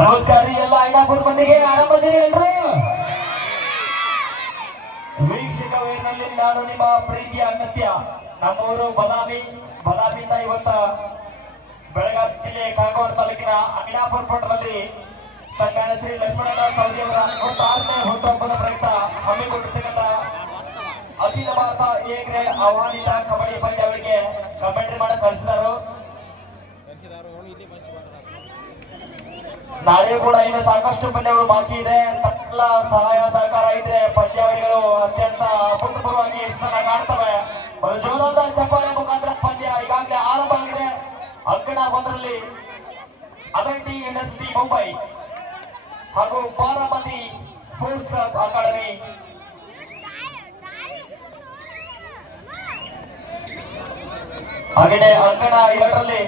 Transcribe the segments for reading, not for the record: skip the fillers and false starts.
ನಮಸ್ಕಾರ ರೀ ಎಲ್ಲ ಐನಾಪುರ ಮಂದಿಗೆ ಆರಾಮದಿರಿ ಎಲ್ರು ವೀಕ್ಷಕ ವೇದಿಕೆಯಲ್ಲಿ ನಾನು ನಿಮ್ಮ ಪ್ರೀತಿಯ ಅಗತ್ಯ ನಮ್ಮೂರು ಬದಾಮಿಯಿಂದ ಇವತ್ತ ಬೆಳಗಾವಿ ಜಿಲ್ಲೆ ಕಾಗವಾಡ ತಾಲೂಕಿನ ಐನಾಪುರ ಪಟ್ಟಣದಲ್ಲಿ ಸನ್ಮಾನ್ಯ ಶ್ರೀ ಲಕ್ಷ್ಮಣನ ಸೌದಿಯವರ 96ನೇ ಹುಟ್ಟುಹಬ್ಬದ ಪ್ರಯುಕ್ತ ಹಮ್ಮಿಕೊಂಡಿರ್ತಕ್ಕಂಥ ಅಖಿಲ ಭಾರತ ಎ ಗ್ರೇಡ್ ಆಹ್ವಾನಿತ ಕಬಡ್ಡಿ ಪಂದ್ಯಾವಳಿಗೆ ಕಮೆಂಟ್ರಿ ಮಾಡಕ್ ಕಳಿಸಿದರು. ನಾಳೆ ಕೂಡ ಇನ್ನು ಸಾಕಷ್ಟು ಪಂದ್ಯಗಳು ಬಾಕಿ ಇದೆ. ತಮ್ಮ ಸಹಾಯ ಸಹಕಾರ ಇದ್ರೆ ಪಂದ್ಯಾವಳಿಗಳು ಅತ್ಯಂತ ಅಭೂತಪೂರ್ವವಾಗಿ ಯಶಸ್ಸನ್ನ ಕಾಣ್ತವೆ. ಒಂದು ಜೋರಾದ ಚಪ್ಪಾಳೆ ಮುಖಾಂತರ ಪಂದ್ಯ ಈಗಾಗಲೇ ಆರಂಭ ಆಗಿದೆ. ಅಂಕಣ ಒಂದರಲ್ಲಿ ಅಮೆಟಿ ಯೂನಿವರ್ಸಿಟಿ ಮುಂಬೈ ಹಾಗೂ ಬಾರಾಮತಿ ಸ್ಪೋರ್ಟ್ಸ್ ಕ್ಲಬ್ ಅಕಾಡೆಮಿ ಹಾಗೆಯೇ ಅಂಕಣ 2ರಲ್ಲಿ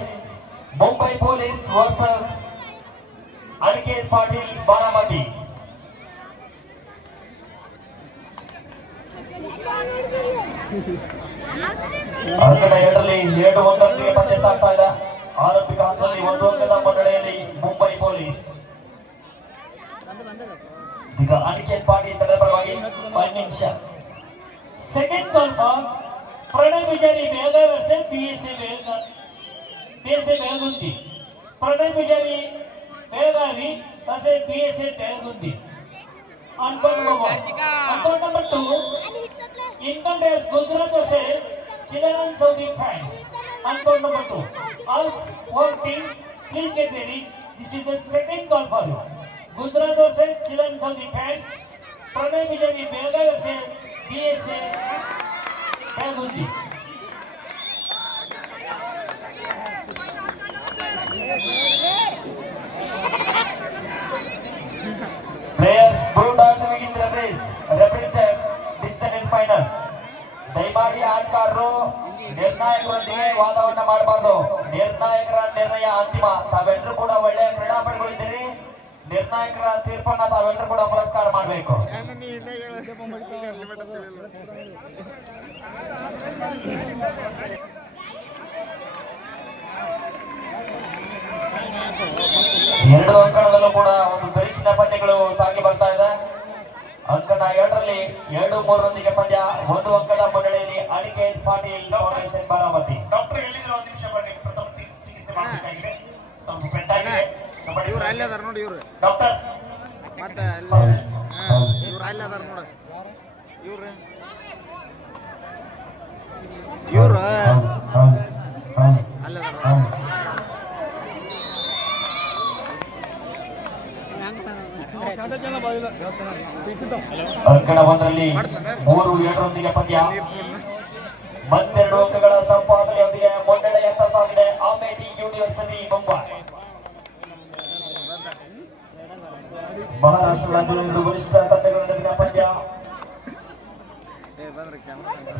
ಮುಂಬೈ ಪೊಲೀಸ್ ವರ್ಸಸ್ ಅನಿಕೇತ್ ಪಾಟೀಲ್ ಬಾರಾಮತಿ. ಅಂಕಣ 2ರಲ್ಲಿ 7-1 ಪಂದ್ಯ ಸಾಗ್ತಾ ಇದೆ. ಆರಂಭಿಕ ಹಂತದಲ್ಲಿ 1 ಅಂಕದ ಮುನ್ನಡೆಯಲ್ಲಿ ಮುಂಬೈ ಪೊಲೀಸ್. ಈಗ ಅನಿಕೇತ್ ಪಾಟೀಲ್ ತಂಡದ ಪರವಾಗಿ 1 ನಿಮಿಷ. Second call for Pranay Poojari Belagavi versus PSA Belagundi. Pranay Poojari Belagavi versus PSA Belagundi. On court number 2, Income Tax Gujarat versus Children Saudi fans. On court number 2, all 4 teams please get ready. This is the second call for you. Gujarat versus Children Saudi fans. Pranay Vijay Belgavi versus PSA Belgundi. Players who don't begin the race represent this semi-final. ದಯಮಾಡಿ ಆಟಗಾರರು ನಿರ್ಣಾಯಕರೊಂದಿಗೆ ವಾದವನ್ನ ಮಾಡಬಾರ್ದು. ನಿರ್ಣಾಯಕರ ನಿರ್ಣಯ ಅಂತಿಮ. ತಾವೆಲ್ಲರೂ ಕೂಡ ಒಳ್ಳೆಯ ಕ್ರೀಡಾಪಟುಗಳಿದ್ದೀರಿ. ನಿರ್ಣಾಯಕರ ತೀರ್ಪನ್ನ ತಾವೆಲ್ಲರೂ ಕೂಡ ಪುರಸ್ಕಾರ ಮಾಡಬೇಕು. ಎರಡು ಅಂಕಣದಲ್ಲೂ ಕೂಡ ಒಂದು ಗರಿಷ್ಠ ಪಂದ್ಯಗಳು ಸಾಗಿ ಬರ್ತಾ ಇದೆ. ಅಂಕಣ 2ರಲ್ಲಿ 7-3 ಪಂದ್ಯ, 1 ಅಂಕದ ಮುನ್ನಡೆಯಲ್ಲಿ ಅನಿಕೇತ್ ಪಾಟೀಲ್ ಫೌಂಡೇಶನ್ ಬಾರಾಮತಿ. ಡಾಕ್ಟರ್ ಹೇಳಿದ್ರು 1 ನಿಮಿಷ ಬನ್ನಿ, ಪ್ರಥಮ ಚಿಕಿತ್ಸೆ ಮಾಡಬೇಕಾಗಿದೆ. ಸ್ವಲ್ಪ ಪೆಟ್ಟಾಗಿದೆ. ಇವ್ರು ಅಲ್ಲೇ ಅದಾರ ನೋಡಿ. ಇವ್ರು ಡಾಕ್ಟರ್ ಮತ್ತೆ ಇವ್ರು ಅಲ್ಲೇ ಅದಾರ ನೋಡ. ಇವ್ರು ಅಲ್ಲೇ ಅದಾರ. ಅಂಕಣ 1ರಲ್ಲಿ 3-7 ಪಂದ್ಯ, 12 ಅಂಕಗಳ ಸಂಪಾದನೆಯೊಂದಿಗೆ ಮುನ್ನಡೆಯತ್ತ ಸಾಗಿದೆ ಅಮೇಠಿ ಯೂನಿವರ್ಸಿಟಿ ಮುಂಬೈ. ಮಹಾರಾಷ್ಟ್ರ ರಾಜ್ಯದ ವರಿಷ್ಠ ತಂಡಗಳ ನಡುವಿನ ಪಂದ್ಯ.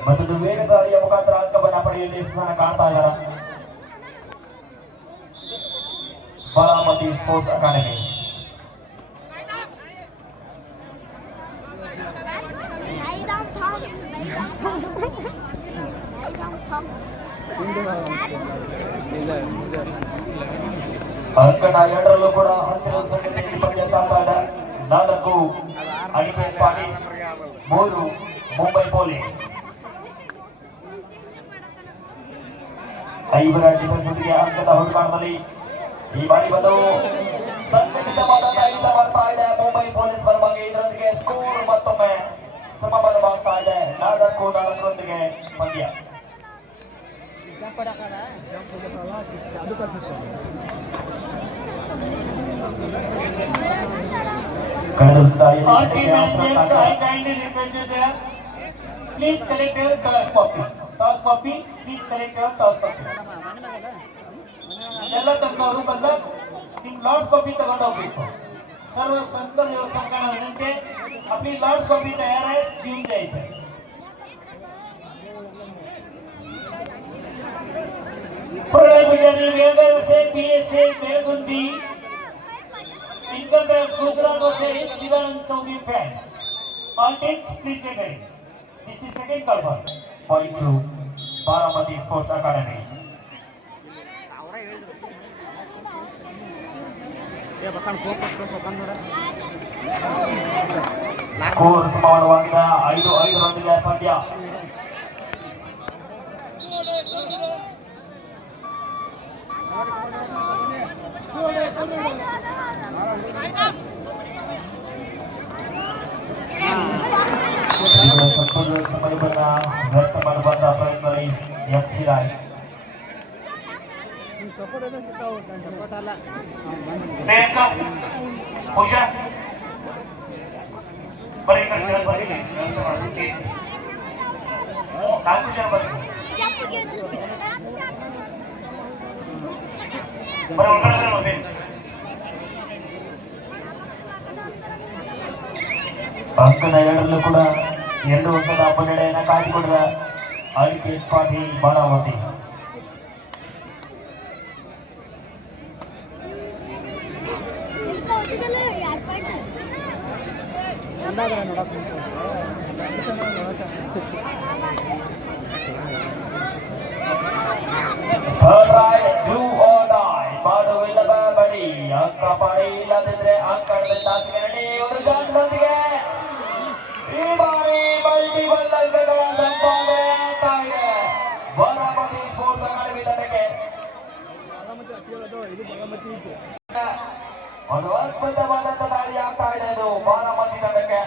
ಮತ್ತೊಂದು ವೇಗದಾಳಿಯ ಮುಖಾಂತರ ಅಂಕವನ್ನ ಪಡೆಯಲು ಯಶಸ್ಸನ್ನ ಕಾಣ್ತಾ ಇದ್ದಾರೆ ಬಾರಾಮತಿ ಸ್ಪೋರ್ಟ್ಸ್ ಅಕಾಡೆಮಿ. ಅಂಕಣ 2ರಲ್ಲೂ ಕೂಡ ಹತ್ತಿರ ಸಂಘಟನೆ ಪಂದ್ಯ ಸಾಗ್ತಾ ಇದೆ. 4 ಅನಿಕೇತ್ ಪಾಟೀಲ್, 3 ಮುಂಬೈ ಪೊಲೀಸ್. 5ರ ಡಿಫೆನ್ಸ್ ಜೊತೆಗೆ ಅಂಕದ ಹುಡುಕಾಟದಲ್ಲಿ ಈ ಬಾರಿ ಬಂದು ಸಂಘಟಿತವಾದ ಬರ್ತಾ ಇದೆ ಮುಂಬೈ ಪೊಲೀಸ್ ಪರವಾಗಿ. ಇದರೊಂದಿಗೆ ಸ್ಕೋರ್ ಮತ್ತೊಮ್ಮೆ ಸಮಬಲವಾಗ್ತಾ ಇದೆ. 4-4 ಪಂದ್ಯ. All team managers, I kindly request you there. Please collect your toss copy. Toss copy. Please collect your toss copy. ಎಲ್ಲ ತಮ್ಮವರು ಬಂದ ನಿಮ್ಮ लॉर्ड्स कॉपी तಗೊಂಡು ಹೋಗಬೇಕು. सर्व संत व्यवस्थापकांना विनंती आहे, आपली लॉर्ड्स कॉपी तयार आहे, घेऊन जायचं. प्रणय पुजारी Belgaum versus PSA Belgundi. Income Tax Gujarat versus Children Saudi fans. All teams please get ready. This is second call for. Point to Baramati Sports Academy. Basanna focus ಬಂದ ಸ್ಕೋರ್ ಸಮಾನವಾಗಿದೆ 5-5 ರನ್ನಿಗೆ ಪಂದ್ಯ. ಸಂಪೂರ್ಣ ಸಮಯವನ್ನು ವ್ಯರ್ಥ ಮಾಡುವಂತಹ ಪ್ರಯತ್ನದಲ್ಲಿ FC ರಾಯ್. ಪ್ರಿಯಾಂಕಾ ಉಷಾ ಬರೀ ಬರೀ 4 ಜನ ಬರೀ ಒಳಗಡೆ ಅಂಕನ 2ರಲ್ಲೂ ಕೂಡ 2 ಅಂಕದ ಮುನ್ನಡೆಯನ್ನು ಕಾಯ್ದುಕೊಂಡ ಅನಿಕೇತ್ ಪಾಟೀಲ್ ಬಾರಾಮತಿ. ಬಡಿ ಅಂಕ ಪಾಡಿ ಇಲ್ಲದಿದ್ರೆ ಅಂಕ ಒಂದು ಜಾಗದೊಂದಿಗೆ ಈ ಬಾರಿ ಮಲ್ಟಿಪಲ್ ಅಂಕಗಳ ಸಂಪಾದನೆ ಆಗ್ತಾ ಇದೆ ಬಾರಾಮತಿ ಸ್ಪೋರ್ಟ್ಸ್ ಅಕಾಡೆಮಿ ತಂಡಕ್ಕೆ. ಒಂದು ಅದ್ಭುತವಾದಂತ ದಾಳಿ ಆಗ್ತಾ ಇದೆ ಇದು ಬಾರಾಮತಿ ತಂಡಕ್ಕೆ.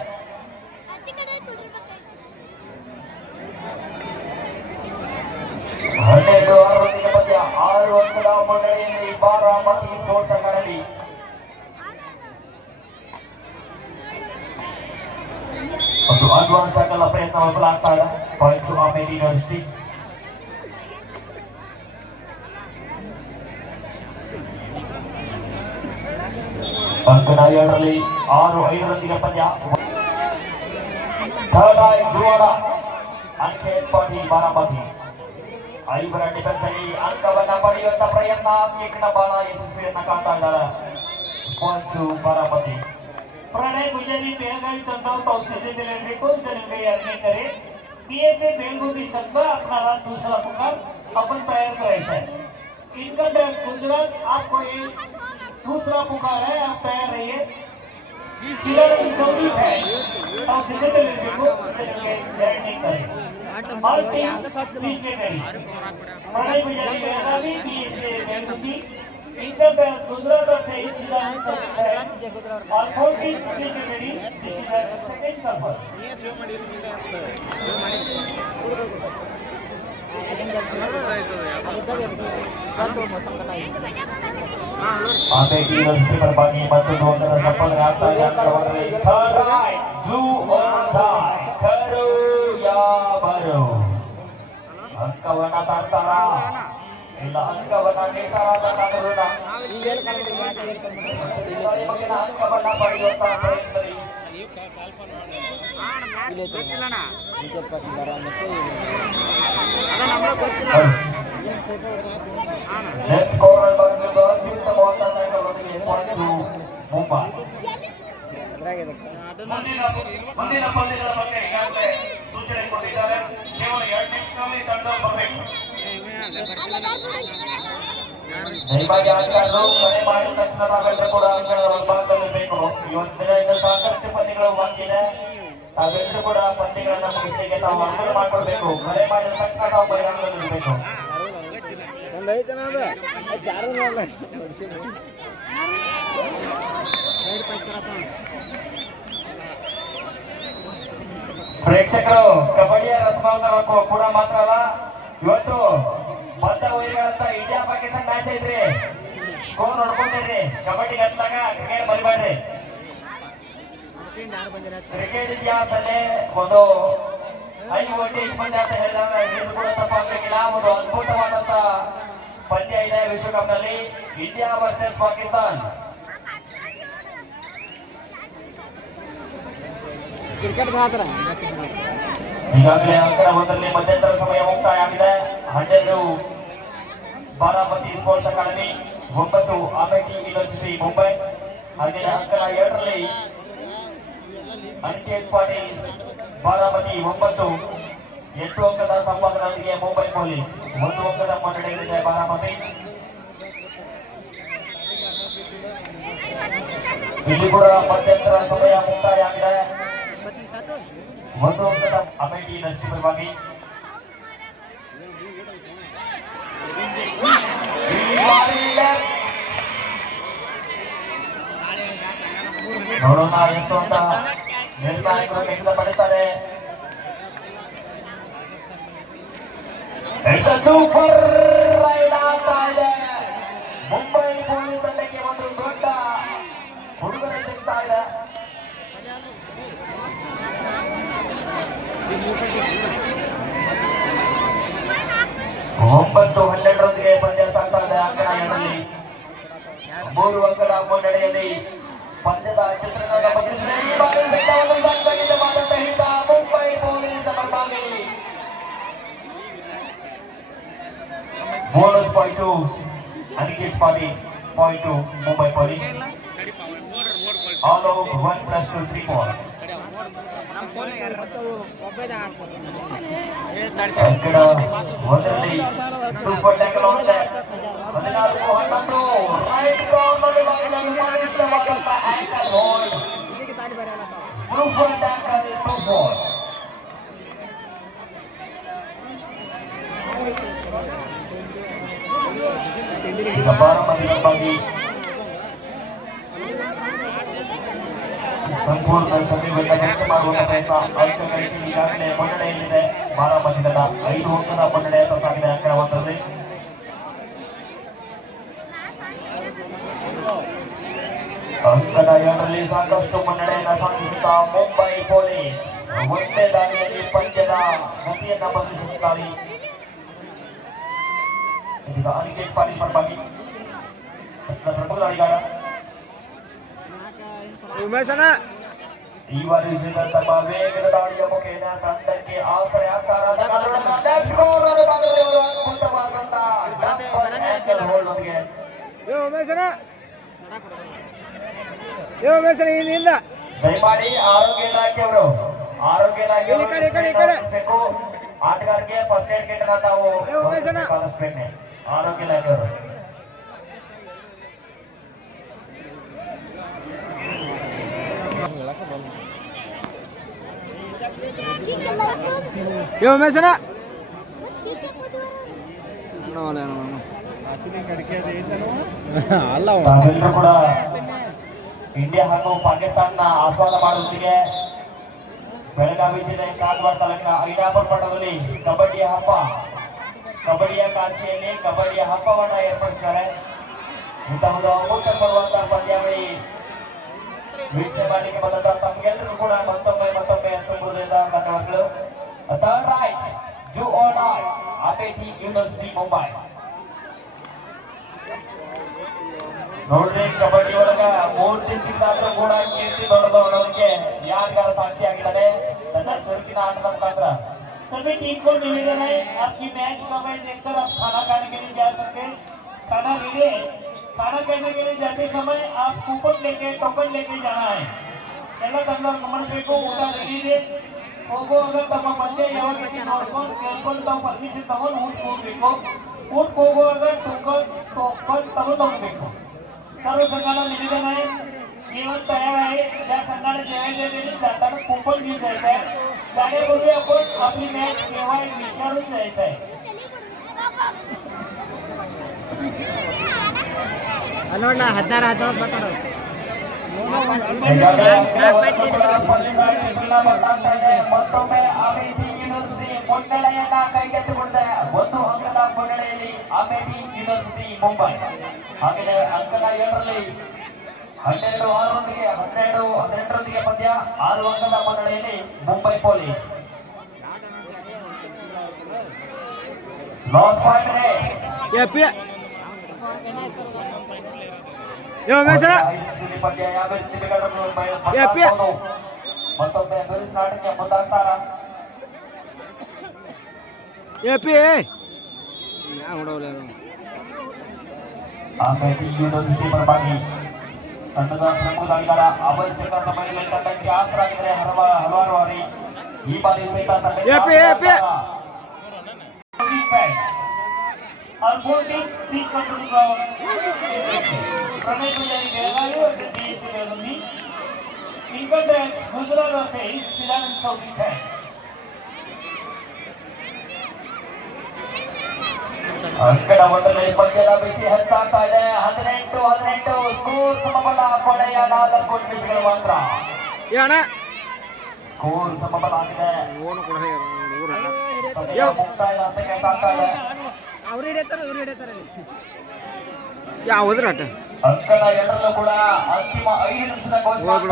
ಹನ್ನೆರಡು 6 ಪಂದ್ಯ 6 ಅಂಕದ ಮುನ್ನಡೆಯಲ್ಲಿ ಬಾರಾಮತಿ ಸ್ಪೋರ್ಟ್ಸ್ ಅಕಾಡೆಮಿ. ಒಂದು ಅಡ್ವಾನ್ಸ್ ಆಗಲ್ಲ ಪ್ರಯತ್ನ ವಿಫಲಾಗ್ತಾ ಇದೆ. ಪಾಯಿಂಟ್ಸ್ ಆಮೇಲೆ ಯೂನಿವರ್ಸಿಟಿ ಅಂಕನ 2ರಲ್ಲಿ 6-5 ರನ್ನಿಗೆ ಪಂದ್ಯ. ಥರ್ಡ್ ಆಯ್ ಧ್ರುವಣ ಅನಿಕೇತ್ ಪಾಟೀಲ್ ಬಾರಾಮತಿ 5ರ ಡಿಫೆನ್ಸ್ ಅಲ್ಲಿ ಅಂಕವನ್ನ ಪಡೆಯುವಂತ ಪ್ರಯತ್ನ. ಕಿಕ್ನ ಬಾಲ ಯಶಸ್ವಿಯನ್ನ ಕಾಣ್ತಾ ಇದ್ದಾರೆ ಪಾಯಿಂಟ್ಸ್ ಬಾರಾಮತಿ. प्रणय गुजरी बेळगावी तंडाव तो सिद्धते लेने को इधर यादने करे बीएसए बेलगोदी संघ अपना दूसरा पुकार अपन तैयार करायचा है. इनकम टैक्स गुजरात आपको ये दूसरा पुकार है, आप तैयार रहिए. सऊदी है तो सिद्धते लेने को यादने करे हर team please get ready. Pranay गुजरी बेळगावी बीएसए बेलगोदी इनकम टैक्स गुजरात से और 14 please get ready. This is the second cover. ಆಮೇಲೆ ಯೂನಿವರ್ಸಿಟಿ ಪರವಾಗಿ ಮತ್ತೊಂದು ಅಂಕದ ಸಂಪಾದನೆ ಆಗ್ತಾ ಇದೆ. Third right blue on tie ಕರು ಯಾಬರು ಅಂಕವನ್ನ ತಾಡ್ತಾರ ಇಲ್ಲ ಅಂಕವನ್ನ ನೇತಾರಾದ ಅಂಕವನ್ನ ಪಡೆಯುವಂತ ಪ್ರಯತ್ನದಲ್ಲಿ ಲೆಫ್ಟ್ ಕಾರ್ನರ್ ಬಂದು ಅತ್ಯುತ್ತಮವಾದ ಮುಂಬೈ. ಮುಂದಿನ ಪಂದ್ಯಗಳ ಬಗ್ಗೆ ಈಗಾಗಲೇ ಸೂಚನೆ ಕೊಟ್ಟಿದ್ದಾರೆ. ಕೇವಲ 2 ನಿಮಿಷದಲ್ಲಿ ತಂಡ ಬರಬೇಕು. ದಯವಾಗಿ ಆಟಗಾರರು ಕರೆ ಮಾಡಿದ ತಕ್ಷಣ ತಾವೆಲ್ಲರೂ ಕೂಡ ಅಂಕಣದ ಒಳಭಾಗದಲ್ಲಿರಬೇಕು. ಇವತ್ತಿನ ಇನ್ನು ಸಾಕಷ್ಟು ಪಂದ್ಯಗಳು ಬಾಕಿದೆ. ತಾವೆಲ್ಲರೂ ಕೂಡ ಪಂದ್ಯಗಳನ್ನ ಮುಗಿಸಲಿಕ್ಕೆ ತಾವು ಅನುಕೂಲ ಮಾಡಿಕೊಡ್ಬೇಕು. ಕರೆ ಮಾಡಿದ ತಕ್ಷಣ ತಾವು ಮೈದಾನದಲ್ಲಿರಬೇಕು. ಪ್ರೇಕ್ಷಕರು ಕಬಡ್ಡಿಯ ರಸಭಾವನ ಕೂಡ ಮಾತ್ರ ಅಲ್ಲ, ಇವತ್ತು ಬದ್ಧ ವೈರಿಗಳಂತ ಇಂಡಿಯಾ ಪಾಕಿಸ್ತಾನ ಮ್ಯಾಚ್ ಐತ್ರಿ. ಸ್ಕೋರ್ ನೋಡ್ಕೊಂತೀರಿ. ಕಬಡ್ಡಿ ಗೆದ್ದಾಗ ಕ್ರಿಕೆಟ್ ಮರಿಬೇಡ್ರಿ. ಕ್ರಿಕೆಟ್ ಇತಿಹಾಸದಲ್ಲಿ ಒಂದು ಹೈ ವೋಲ್ಟೇಜ್ ಪಂದ್ಯ ಅಂತ ಹೇಳಿದಾಗ ಇದು ಕೂಡ ತಪ್ಪಾಗಲಿಕ್ಕಿಲ್ಲ. ಒಂದು ಅದ್ಭುತವಾದಂತ ಪಂದ್ಯ ಇದೆ ವಿಶ್ವಕಪ್ ನಲ್ಲಿ, ಇಂಡಿಯಾ ವರ್ಸಸ್ ಪಾಕಿಸ್ತಾನ್. ಕ್ರಿಕೆಟ್ ಮಾತ್ರ ಈಗಾಗಲೇ ಅಂಕಣ 1ರಲ್ಲಿ ಮಧ್ಯಂತರ ಸಮಯ ಮುಕ್ತಾಯ ಆಗಿದೆ. 12 Baramati sports academy, 9 Amethi university Mumbai. ಹಾಗೆ ಅಂಕಣ 2ರಲ್ಲಿ ಅನಿಕೇತ್ ಪಾಟೀಲ್ ಬಾರಾಮತಿ 9, 8 ಅಂಕದ ಸಂಪಾದನೆಯೊಂದಿಗೆ ಮುಂಬೈ ಪೊಲೀಸ್ 1 ಅಂಕದ ಮುನ್ನಡೆಯಲ್ಲಿದೆ ಬಾರಾಮತಿ. ಇಲ್ಲಿ ಕೂಡ ಮಧ್ಯಂತರ ಸಮಯ ಮುಕ್ತಾಯ ಆಗಿದೆ. ಒಂದು ಅಂಕದ ಅಮೇಠಿ ಯೂನಿವರ್ಸಿಟಿ ಪರವಾಗಿ ನೋಡೋಣ ಎಷ್ಟು ಅಂತ ನಿರ್ಣಾಯಕರು ವ್ಯಕ್ತಪಡಿಸ್ತಾರೆ. ಸೂಪರ್ ರೈಡ್ ಆಗ್ತಾ ಇದೆ. ಮುಂಬೈ ಪೊಲೀಸ್ ತಂಡಕ್ಕೆ ಒಂದು ದೊಡ್ಡ ಹುಡುಗರೆ ಸಿಗ್ತಾ ಇದೆ. ಒಂಬತ್ತು 12ರೊಂದಿಗೆ ಪಂದ್ಯ ಸಾಗ್ತಾ ಇದೆ. ಅಂಕಣ 2ರಲ್ಲಿ 3 ಅಂಕದ ಮುನ್ನಡೆಯಲ್ಲಿ ಪಂದ್ಯದ ಚಿತ್ರಣ ಬದಲಿಸಿದೆ. ಈ ಬಾರಿ ಬೆಟ್ಟವನ್ನು ಸಂಘಟಿತ ಮಾಡುತ್ತಾ ಹಿಡಿದ ಮುಂಬೈ ಪೊಲೀಸ್ ಪರವಾಗಿ bonus point Aniket Patil point Mumbai police. All out 1+2 3 point. ಅಂಕಣ 1ರಲ್ಲಿ ಸೂಪರ್ ಟ್ಯಾಕಲ್ ಆಗಿದೆ. 14-11 ರೈಟ್ ಕಾರ್ನರ್ ಮಾಡಿದಂತ ankle hold. Super tackle super. ಈಗ ಬಾರಾಮತಿ ಸಂಪೂರ್ಣ ಸಮೀಪದ ಕೆಲಸ ಮಾಡುವಂತ ಪ್ರಯತ್ನ ಅಂಕ ಗಳಿಸಿ ಈಗಾಗಲೇ ಮುನ್ನಡೆಯಲ್ಲಿದೆ. ಬಾರಾಮತಿ ತಂಡ 5 ಅಂಕದ ಮುನ್ನಡೆಯತ್ತ ಸಾಗಿದೆ ಅಂಕಣ 1ರಲ್ಲಿ. ಅಂಕಣ 2ರಲ್ಲಿ ಸಾಕಷ್ಟು ಮುನ್ನಡೆಯನ್ನು ಸಾಧಿಸುತ್ತಾ ಮುಂಬೈ ಪೊಲೀಸ್ ಒಂದೇ ದಾಳಿಯಲ್ಲಿ ಪಂದ್ಯದ ಗತಿಯನ್ನ ಬದಲಿಸುತ್ತಾರೆ. ಇದೀಗ ಅನಿಕೇತ್ ಪಾಟೀಲ್ ಪರವಾಗಿ ಪ್ರಮುಖ ದಾಳಿಗಾರ ಈ ಬಾರಿ ತಮ್ಮ ವೇಗದ ದಾಳಿಯ ಮುಖೇನ ತಂಡಕ್ಕೆ ಆಸರೆ ಆಗ್ತಾರ. ದಯಮಾಡಿ ಆರೋಗ್ಯ ಇಲಾಖೆಯವರು ಆಟಗಾರರಿಗೆ ಫಸ್ಟ್ ಏಡ್ ಕಿಟ್ ತಾವು ಕಳಿಸ್ಬೇಕು. ಆರೋಗ್ಯ ಇಲಾಖೆಯವರು ತಾವೆಲ್ಲರೂ ಕೂಡ ಇಂಡಿಯಾ ಹಾಗೂ ಪಾಕಿಸ್ತಾನ ಆಹ್ವಾನ ಮಾಡುವುದಿಗೆ ಬೆಳಗಾವಿ ಜಿಲ್ಲೆ ಕಾಗವಾಡ ತಾಲೂಕಿನ ಐನಾಪುರ ಪಟ್ಟಣದಲ್ಲಿ ಕಬಡ್ಡಿಯ ಹಬ್ಬ, ಕಬಡ್ಡಿಯ ಕಾಶಿಯಲ್ಲಿ ಕಬಡ್ಡಿಯ ಹಬ್ಬವನ್ನ ಏರ್ಪಡಿಸಿದ್ದಾರೆ. ಇಂತಹ ಒಂದು ಅಮೂಲ್ಯ ಬರುವಂತಹ ಪಂದ್ಯಾವಳಿ ವೀಕ್ಷಣೆ ಮಾಡಲಿಕ್ಕೆ ಬಂದಂತಹ ತಮಗೆಲ್ಲರಿಗೂ ಕೂಡ ಮತ್ತೊಮ್ಮೆ ತುಂಬುವುದರಿಂದ ಧನ್ಯವಾದಗಳು. ಥರ್ಡ್ ರೈಟ್ ಜು ಆನ್ ಅಮೇಠಿ ಯೂನಿವರ್ಸಿಟಿ ಮುಂಬೈ. ನೋಡ್ರಿ, ಕಬಡ್ಡಿ ಒಳಗ 3 ದಿನ ಸಿಕ್ಕಾದ್ರೂ ಕೂಡ ಕೀರ್ತಿ ದೊಡ್ಡದು ಅನ್ನೋದಕ್ಕೆ ಯಾರಿಗಾರ ಸಾಕ್ಷಿ ಆಗಿದ್ದಾರೆ ನನ್ನ ಚುರುಕಿನ ಆಟದ ಮುಖಾಂತರ. सभी टीम को निवेदन है, आपकी मैच का मैच देखकर आप खाना खाने के लिए जा सकते हैं. खाना खाने के लिए जाते समय आप कूपन लेके टोकन लेके जाना है. ಎಲ್ಲ ತಂದವರು ಗಮನಿಸಬೇಕು. ಊಟ ರೆಡಿ ಇದೆ. ಹೋಗುವಾಗ ತಮ್ಮ ಪಂದ್ಯ ಯಾವಾಗ ರೀತಿ ನೋಡ್ಕೊಂಡು ಕೇಳ್ಕೊಂಡು ತಾವು ಪರ್ಮಿಷನ್ ತಗೊಂಡು ಊಟಕ್ಕೆ ಹೋಗ್ಬೇಕು. ಊಟಕ್ಕೆ ಹೋಗುವಾಗ ಟೋಕನ್ ತಗೊಂಡು ಹೋಗ್ಬೇಕು. सर्व संघाला निवेदन आहे, जेवण तयार आहे. ज्या संघाला जेवायला जाताना कुपन घेऊन जायचं आहे. गाड्यापूर्वी आपण आपली मॅच केव्हा विचारून जायचं आहे. ನೋಡ್ಲ 16 ಮಾತಾಡೋದು ಮತ್ತೊಮ್ಮೆ ಅಮೇಠಿ ಯೂನಿವರ್ಸಿಟಿ ಮುನ್ನಡೆಯನ್ನ ಕೈಗೆತ್ತಿಕೊಂಡಿದೆ. 1 ಅಂಕದ ಮುನ್ನಡೆಯಲ್ಲಿ ಅಮೇಠಿ ಯೂನಿವರ್ಸಿಟಿ ಮುಂಬೈ. ಹಾಗೆಯೇ ಅಂಕದ 7ರಲ್ಲಿ 12-6ರೊಂದಿಗೆ ಪಂದ್ಯ 6 ಅಂಕದ ಮುನ್ನಡೆಯಲ್ಲಿ Mumbai police. Last point race ಪಂದ್ಯ ಯಾವ ರೀತಿ ಮತ್ತೊಮ್ಮೆ ಪೊಲೀಸ್ ನಾಟಕ್ಕೆ ಮುಂದಾಗ್ತಾರ. ಅಮೇಠಿ ಯೂನಿವರ್ಸಿಟಿ ಪರವಾಗಿ ತಂಡದ ಪ್ರಮುಖ ದಾಳಿಗಾರ ಅವಶ್ಯಕ ಸಮಯದಲ್ಲಿ ತಂಡಕ್ಕೆ ಆಸರಾಗಿದ್ದಾರೆ ಹಲವಾರು ಬಾರಿ. ಈ ಬಾರಿ ಸಹಿತ और 4 team please come to the ground. Pranay Pujari Belagavi versus BSC Belagavi income tax Gujarat versus Sidanand Chaudhary fan ಅಂಕಣ ಒಂದರಲ್ಲಿ ಪಂದ್ಯದ ಬಿಸಿ ಹೆಚ್ಚಾಗ್ತಾ ಇದೆ 18-18 ಸ್ಕೋರ್ ಸಮಬಲ ಕೊನೆಯ 4 ನಿಮಿಷಗಳು ಮಾತ್ರ ಸ್ಕೋರ್ ಸಮಬಲ ಆಗಿದೆ ಸಮಯ ಮುಕ್ತಾಯ ಹಂತಕ್ಕೆ ಸಾಗ್ತಾ ಇದೆ ಯಾವುದ್ರಾಟ ಅಂಕಣ ಎರಡರಲ್ಲೂ ಕೂಡ ಅಂತಿಮ 5 ನಿಮಿಷದ ಗೋಸ್ಕರ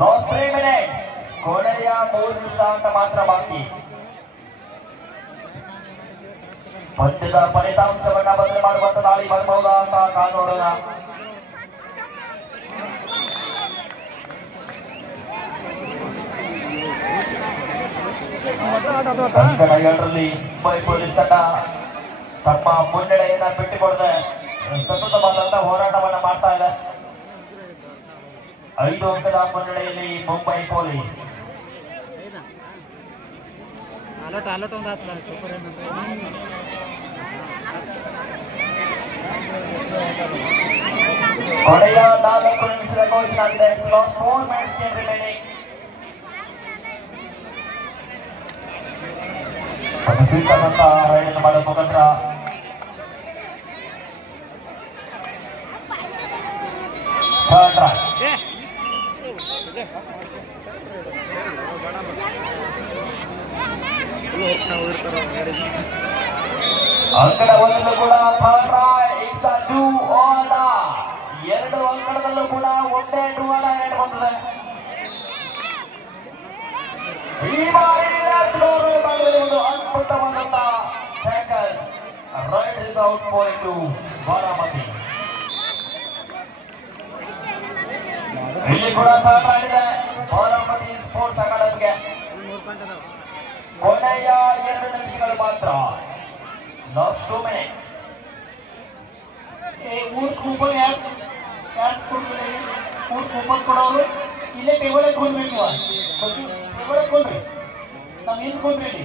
ಲಾಸ್ಟ್ 3 ಮಿನಿಟ್ಸ್ ಕೊನೆಯ 3 ನಿಮಿಷ ಅಂತ ಮಾತ್ರ ಬಾಕಿ ಪಂದ್ಯದ ಫಲಿತಾಂಶವನ್ನ ಬದಲು ಮಾಡುವಂತ ದಾಳಿ ಬರಬಹುದಾ ಅಂತ ಕಾನೋಡೋಣ ಅಂಕಣ ಎರಡರಲ್ಲಿ ಮುಂಬೈ ಪೊಲೀಸ್ ತಂಡ ತಮ್ಮ ಮುನ್ನಡೆಯನ್ನ ಬಿಟ್ಟುಕೊಡದೆ ಸತತವಾದಂತ ಹೋರಾಟವನ್ನ ಮಾಡ್ತಾ ಇದೆ 5 ಅಂಕದ ಮುನ್ನಡೆಯಲ್ಲಿ ಮುಂಬೈ ಪೊಲೀಸ್ ಅಲರ್ಟ್ ಒಂದು ಆತ್ಲ ಸೂಪರ್ ಕೊನೆಯ 4 ನಿಮಿಷದ ಘೋಷಣೆ ಆಗಿದೆ 4 ಮಿನಿಟ್ಸ್ ರಿಮೈನಿಂಗ್ ಅದು ಕ್ವಿಕ್ಕಾದಂತ ರೈಡನ್ನು ಮಾಡೋ ಮುಖಾಂತರ ಥರ್ಡ್ ರೈಡ್ ಅಂಕಣ ಒಂದಲ್ಲೂ ಕೂಡ third ride it's a 2 on ಎರಡು ಅಂಕಣದಲ್ಲೂ ಕೂಡ ಒಂದೇ 2 ಆನ್ ರೈಡ್ ಬಂದಿದೆ ಈ ಬಾರಿ ಒಂದು ಅದ್ಭುತವಾದಂತ tackle raid is out point to Baramati ಇಲ್ಲಿ ಕೂಡ ಸಹಕಾರಿದೆ ಬಾರಾಮತಿ ಸ್ಪೋರ್ಟ್ಸ್ ಅಕಾಡೆಮಿಗೆ ಕೊನೆಯ 2 ನಿಮಿಷಗಳು ಮಾತ್ರ ಲಾಸ್ಟ್ 2 ಮಿನಿಟ್ ಊರ್ ಕೂಪನ್ ಯಾರು ಕೊಡ್ತಾರೆ ಊರ್ ಕೂಪನ್ ಕೊಡೋರು ಇಲ್ಲೇ ಟೇಬಲ್ ಕೊಡ್ಬೇಕು ನೀವು ಟೇಬಲ್ ಕೊಡ್ರಿ ನಾವು ಏನು ಕೊಡ್ಬೇಡಿ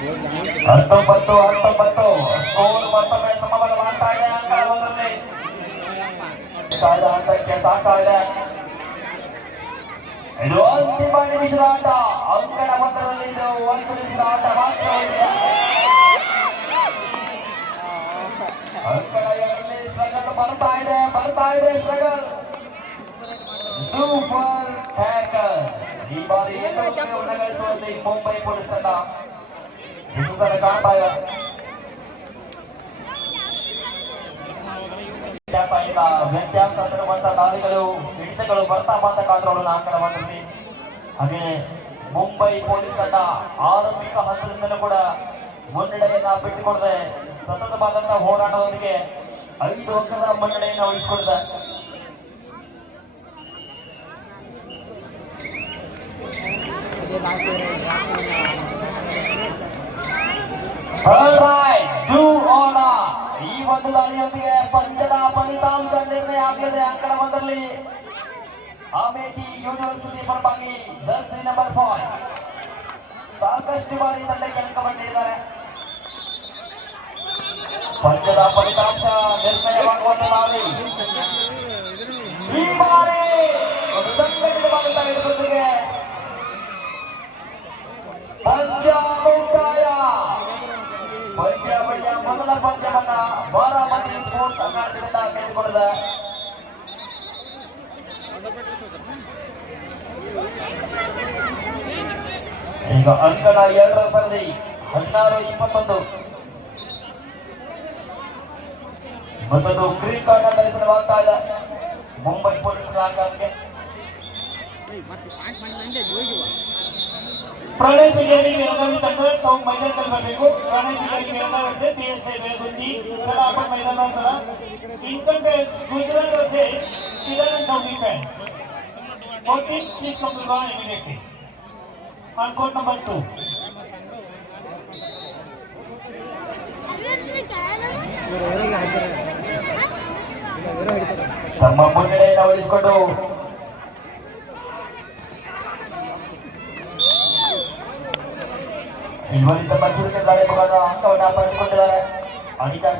19 ಸ್ಕೋರ್ ಮತ್ತೊಮ್ಮೆ ಸಮಬಲ ಮಾಡ್ತಾ ಇದೆ ಅಂಕಣ ಒಂದರಲ್ಲಿ ಹಂತಕ್ಕೆ ಸಾಗ್ತಾ ಇದೆ ಇದು ಅಂತಿಮ ನಿಮಿಷದ ಆಟ ಅಂಕಣ ಒಂದರಲ್ಲಿ ಇದು 1 ನಿಮಿಷದ ಆಟ ಮಾತ್ರ ಉಳಿದಿದೆ ಅಂಕಣ ಎರಡರಲ್ಲಿ ಸ್ಟ್ರಗಲ್ ಬರ್ತಾ ಇದೆ ಸ್ಟ್ರಗಲ್ ಸೂಪರ್ ಟ್ಯಾಕಲ್ ಈ ಬಾರಿ ಉನ್ನಗಳಿಸುವಲ್ಲಿ ಮುಂಬೈ ಪೊಲೀಸ್ ತಂಡ ಯಶಸ್ಸನ್ನು ಕಾಣ್ತಾ ಇದೆ ವ್ಯತ್ಯಾಸ ಆಗಿರುವಂತ ದಾಳಿಗಳು ಹಿಡಿತಗಳು ಬರ್ತಾ ಬಂದ ಕಾದ್ರೋಡು ಅಂಕಣ ಒಂದರಲ್ಲಿ ಹಾಗೆ ಮುಂಬೈ ಪೊಲೀಸ್ ತಂಡ ಆರಂಭಿಕ ಹಂತದಿಂದಲೂ ಕೂಡ ಮುನ್ನಡೆಯನ್ನ ಬಿಟ್ಟುಕೊಡದೆ ಸತತವಾದಂತಹ ಹೋರಾಟದೊಂದಿಗೆ 5 ಅಂಕದ ಮುನ್ನಡೆಯನ್ನು ಉಳಿಸಿಕೊಂಡಿದೆ ಈ ಒಂದು ದಾಳಿಯೊಂದಿಗೆ ಪಂದ್ಯದ ಫಲಿತಾಂಶ ನಿರ್ಣಯ ಆಗಲಿದೆ ಅಂಕಣ ಒಂದರಲ್ಲಿ ಅಮೇಠಿ ಯೂನಿವರ್ಸಿಟಿ ಪರವಾಗಿ ಜರ್ಸಿ ನಂಬರ್ 5 ಸಾಕಷ್ಟು ಬಾರಿ ತಂಡಕ್ಕೆ ಅಂಕವನ್ನು ನೀಡಿದ್ದಾರೆ ಪಂದ್ಯದ ಫಲಿತಾಂಶ ನಿರ್ಣಯವಾಗುವಂತ ದಾಳಿ ಈ ಬಾರಿ ಒಂದು ಸಂಘಟಿತವಾದಂತಹ ಹಿಡಿತದೊಂದಿಗೆ ಪಂದ್ಯ ಮುಕ್ತಾಯ ಪಂದ್ಯಾವಳಿಯ ಮೊದಲ ಪಂದ್ಯವನ್ನ ಬಾರಾಮತಿ ಸ್ಪೋರ್ಟ್ಸ್ ಅಕಾಡೆಮಿಯಿಂದ ಗೆದ್ದುಕೊಂಡಿದೆ ಈಗ ಅಂಕಣ 2ರ ಸರದಿ 16-21 ಮತ್ತೊಂದು ಗ್ರೀನ್ ಕಾರ್ಡ್ ದರ್ಶನವಾಗ್ತಾ ಇದೆ ಮುಂಬೈ ಪೊಲೀಸ್ ಆಟಗಾರರಿಗೆ प्रणय पुजारी बेळगावी ತಂಡ ತಾವು ಮೈದಾನದಲ್ಲಿ ಬರಬೇಕು ಪ್ರಣಯ್ पुजारी बेळगावी वर्सेस बीएससी बेळಗುಂದಿ चला आपण मैदानावर चला income tax Gujarat versus Sidanand Chaudhary fan 14 please come to ground immediately on court number 2 ತಮ್ಮ ಮುನ್ನಡೆಯನ್ನು ಉಳಿಸಿಕೊಂಡು ಇಳುವರಿ ತಮ್ಮ ಚುರುಕಿನ ದಾಳಿ ಮುಖದ ಅಂಕವನ್ನು ಪಡೆದುಕೊಂಡಿದ್ದಾರೆ. ಅನಿತಾ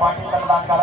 ಪಾಟೀಲ್ ತಂಡದ ಅಂಕಾರ